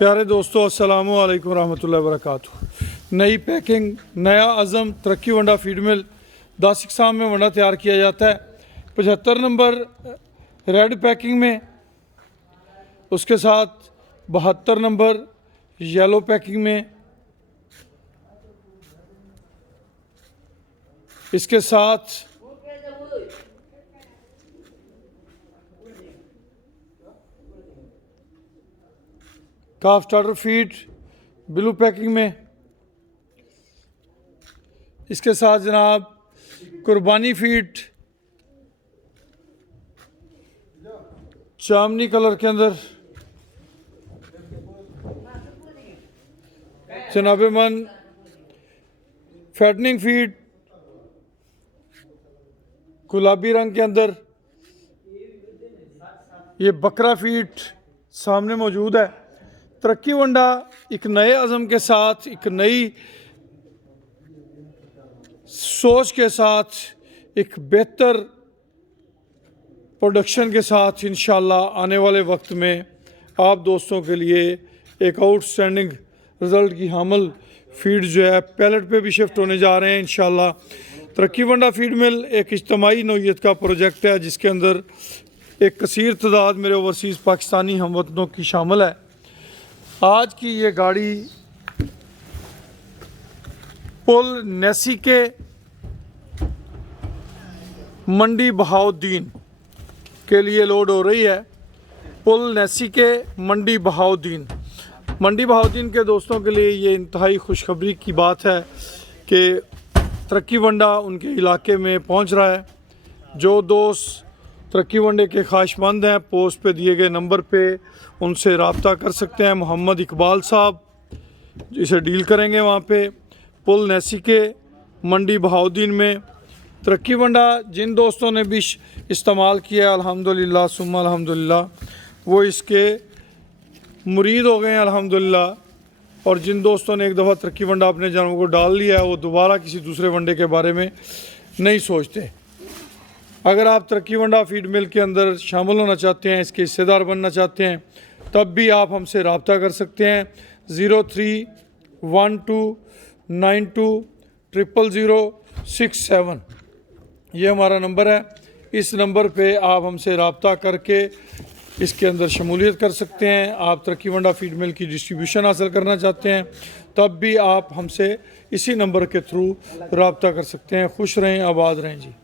प्यारे दोस्तों, अस्सलामु अलैकुम रहमतुल्लाहि व बरकातुहू। नई पैकिंग, नया अज़म तरक्की वंडा फीड मिल दासिक साम में वंडा तैयार किया जाता है। 75 नंबर रेड पैकिंग में, उसके साथ 72 नंबर येलो पैकिंग में, इसके साथ काफ स्टार्टर फीड ब्लू पैकिंग में, इसके साथ जनाब कुर्बानी फीड चामनी कलर के अंदर, जनाब मन फैटनिंग फीड गुलाबी रंग के अंदर, ये बकरा फीड सामने मौजूद है। तरक्की वंडा एक नए अज़म के साथ, एक नई सोच के साथ, एक बेहतर प्रोडक्शन के साथ इंशाल्लाह आने वाले वक्त में आप दोस्तों के लिए एक आउटस्टैंडिंग रिज़ल्ट की हामिल फीड जो है पैलेट पे भी शिफ्ट होने जा रहे हैं इंशाल्लाह। तरक्की वंडा फीड मिल एक इज्तमाही नौइयत का प्रोजेक्ट है जिसके अंदर एक कसीर तादाद मेरे ओवरसीज़ पाकिस्तानी हमवतनों की शामिल है। आज की ये गाड़ी पुल नेसी के मंडी बहाउद्दीन के लिए लोड हो रही है। पुल नेसी के मंडी बहाउद्दीन के दोस्तों के लिए ये इंतहाई खुशखबरी की बात है कि तरक्की वंडा उनके इलाके में पहुंच रहा है। जो दोस्त तरक्की वंडे के ख्वाहिशमंद हैं, पोस्ट पे दिए गए नंबर पे उनसे रब्ता कर सकते हैं। मोहम्मद इकबाल साहब जिसे डील करेंगे वहाँ पे पुल नेसी के मंडी बहाउद्दीन में। तरक्की वंडा जिन दोस्तों ने भी इस्तेमाल किया अल्हम्दुलिल्लाह सुम्मा अल्हम्दुलिल्लाह, वो इसके मुरीद हो गए हैं अल्हम्दुलिल्लाह। और जिन दोस्तों ने एक दफ़ा तरक्की वंडा अपने जानवरों को डाल लिया है वो दोबारा किसी दूसरे वंडे के बारे में नहीं सोचते। अगर आप तरक्की वंडा फीड मिल के अंदर शामिल होना चाहते हैं, इसके हिस्सेदार बनना चाहते हैं, तब भी आप हमसे रब्ता कर सकते हैं। 031292000067 ये हमारा नंबर है। इस नंबर पे आप हमसे रब्ता करके इसके अंदर शमूलियत कर सकते हैं। आप तरक्की वंडा फीड मिल की डिस्ट्रीब्यूशन हासिल करना चाहते हैं, तब भी आप हमसे इसी नंबर के थ्रू रब्ता कर सकते हैं। खुश रहें, आबाद रहें जी।